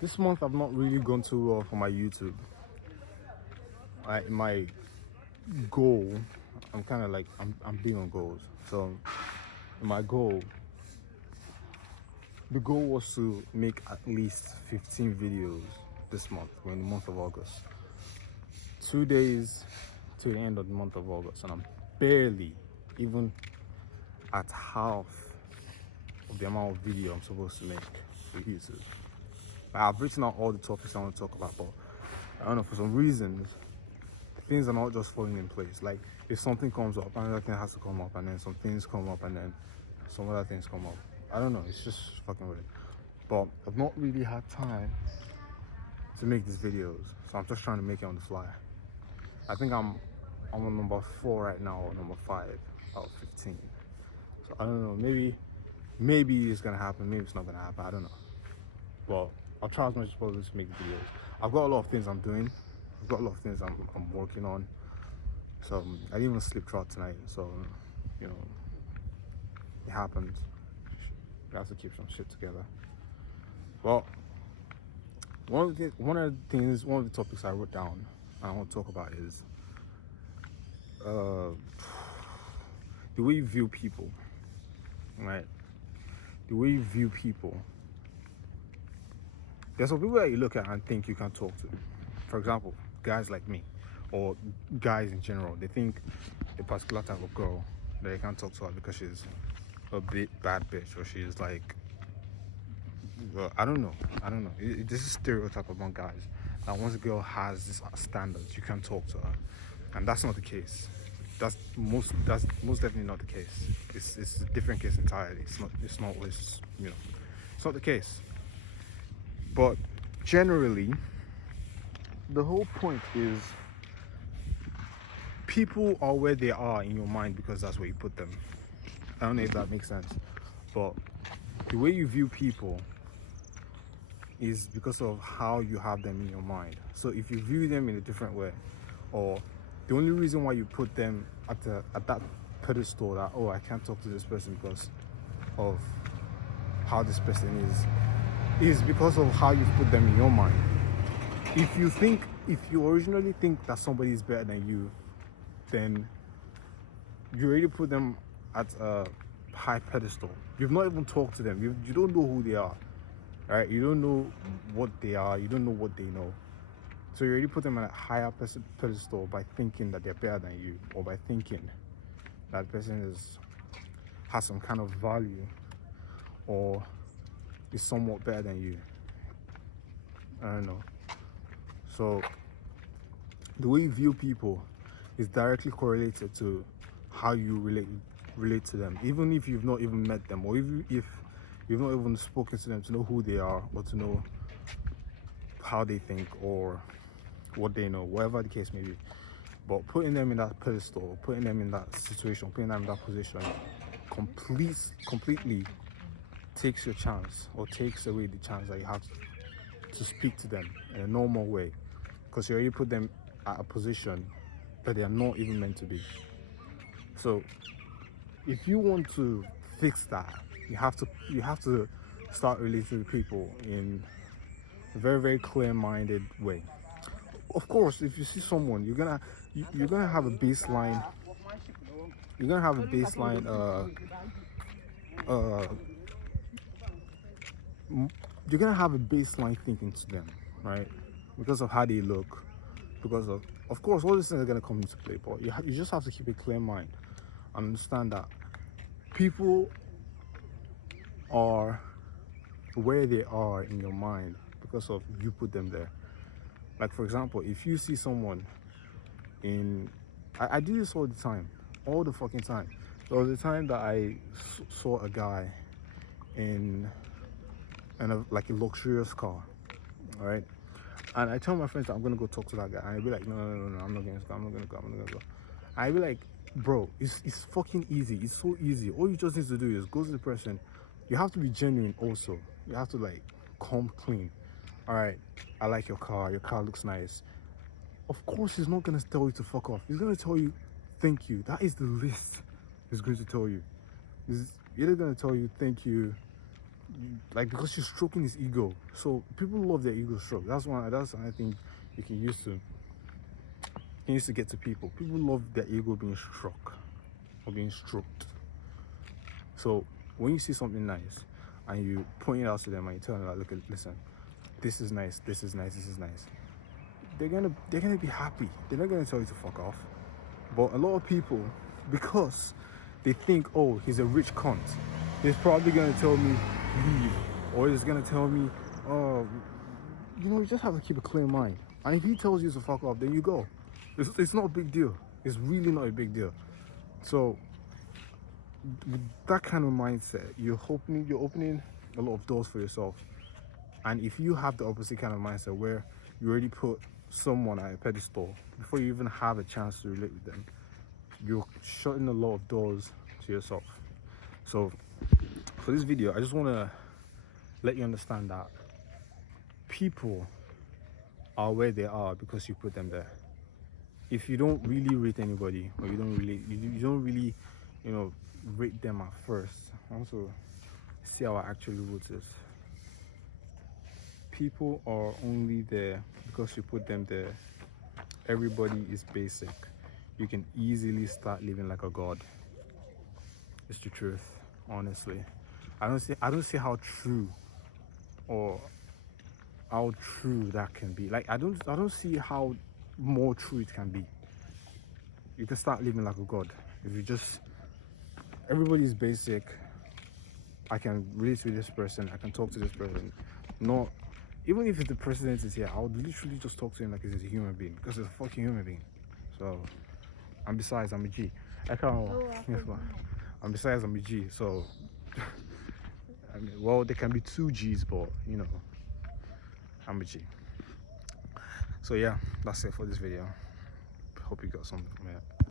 This month I've not really gone too well for my YouTube. My goal, I'm kind of like I'm big on goals. So my goal, the goal was to make at least 15 videos this month. We're in the month of August. 2 days to the end of the month of August, and I'm barely even at half of the amount of video I'm supposed to make for YouTube. I've written out all the topics I want to talk about, but I don't know, for some reasons things are not just falling in place. Like if something comes up, another thing has to come up, and then some things come up, and then some other things come up. I don't know, it's just fucking weird. But I've not really had time to make these videos, so I'm just trying to make it on the fly. I think I'm on number 4 right now, or number 5 out of 15. So I don't know, maybe it's gonna happen, maybe it's not gonna happen, I don't know. But I'll try as much as possible to make videos. I've got a lot of things I'm doing. I've got a lot of things I'm working on. So I didn't even sleep throughout tonight. So, you know, it happens. You have to keep some shit together. Well, one of the topics I wrote down I want to talk about is the way you view people, right? The way you view people. There's some people that you look at and think you can talk to. For example, guys like me, or guys in general, they think a particular type of girl that they can't talk to her because she's a bit bad bitch, or she's like, well, I don't know. This is stereotype among guys. And once a girl has this standards, you can talk to her, and that's not the case. That's most definitely not the case. It's a different case entirely. It's not always, it's not the case. But generally, the whole point is people are where they are in your mind because that's where you put them. I don't know if that makes sense, but the way you view people is because of how you have them in your mind. So if you view them in a different way, or the only reason why you put them at that pedestal that, oh, I can't talk to this person because of how this person is because of how you put them in your mind. If you originally think that somebody is better than you, then you already put them at a high pedestal. You've not even talked to them. You don't know who they are, right? You don't know what they are. You don't know what they know. So you already put them at a higher pedestal by thinking that they're better than you, or by thinking that person has some kind of value, or is somewhat better than you. I don't know. So the way you view people is directly correlated to how you relate to them, even if you've not even met them, or if you've not even spoken to them to know who they are, or to know how they think, or what they know, whatever the case may be. But putting them in that pedestal, putting them in that situation, putting them in that position completely takes your chance, or takes away the chance that you have to speak to them in a normal way, because you already put them at a position that they are not even meant to be. So if you want to fix that, you have to start relating to people in a very, very clear-minded way. Of course, if you see someone, you're gonna have a baseline. You're gonna have a baseline. You're gonna have a baseline thinking to them, right? Because of how they look, because of course, all these things are gonna come into play. But you just have to keep a clear mind and understand that people are where they are in your mind because of you put them there. Like, for example, if you see someone I do this all the time, all the fucking time. There was a time that I saw a guy in like a luxurious car, right? And I tell my friends that I'm gonna go talk to that guy, and I'd be like, no, I'm not gonna go. And I'd be like, bro, it's fucking easy. It's so easy. All you just need to do is go to the person. You have to be genuine also. You have to like come clean. All right, I like your car. Your car looks nice. Of course, he's not gonna tell you to fuck off. He's gonna tell you, thank you. That is the least he's going to tell you. He's either gonna tell you thank you, like, because you're stroking his ego. So people love their ego stroke. That's I think you can use to get to people. People love their ego being struck or being stroked. So when you see something nice and you point it out to them and you tell them, like, look, listen, this is nice, this is nice, this is nice, they're gonna be happy. They're not gonna tell you to fuck off. But a lot of people, because they think, oh, he's a rich cunt, he's probably gonna tell me leave, or he's gonna tell me, oh, you just have to keep a clear mind. And if he tells you to fuck off, then you go. It's not a big deal. It's really not a big deal. So with that kind of mindset, you're opening a lot of doors for yourself. And if you have the opposite kind of mindset where you already put someone at a pedestal before you even have a chance to relate with them, you're shutting a lot of doors to yourself. So for this video, I just want to let you understand that people are where they are because you put them there. If you don't really rate anybody, or you don't really rate them at first, I want to see how I actually root this. People are only there because you put them there. Everybody is basic. You can easily start living like a god. It's the truth, honestly. I don't see how true that can be. Like, I don't see how more true it can be. You can start living like a god if you just, everybody's basic. I can relate to this person, I can talk to this person. Not even if the president is here, I would literally just talk to him like he's a human being, because he's a fucking human being. So, and besides, I'm a G. And besides, I'm a G. So, I mean, well, there can be two G's, but I'm a G. So yeah, that's it for this video. Hope you got something from it.